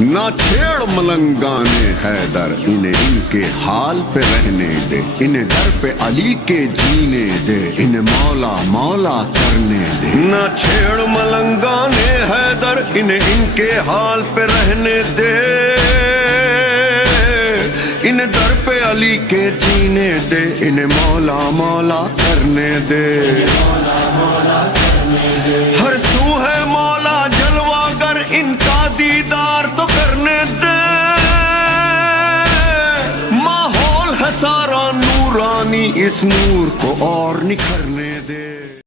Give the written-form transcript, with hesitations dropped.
ना छेड़ मलंगाने हैदर, इन्हें इनके हाल पे रहने दे। इन्हें दर पे अली के जीने दे, इन्हें मौला मौला करने दे। ना छेड़ मलंगाने हैदर, इन्हें इनके हाल पे रहने दे। इन्हें दर पे अली के जीने दे, इन्हें मौला मौला करने दे। हर सू है मौला जलवागर, इनका दीदार तो करने दे। माहौल है सारा नूरानी, इस नूर को और निखरने दे।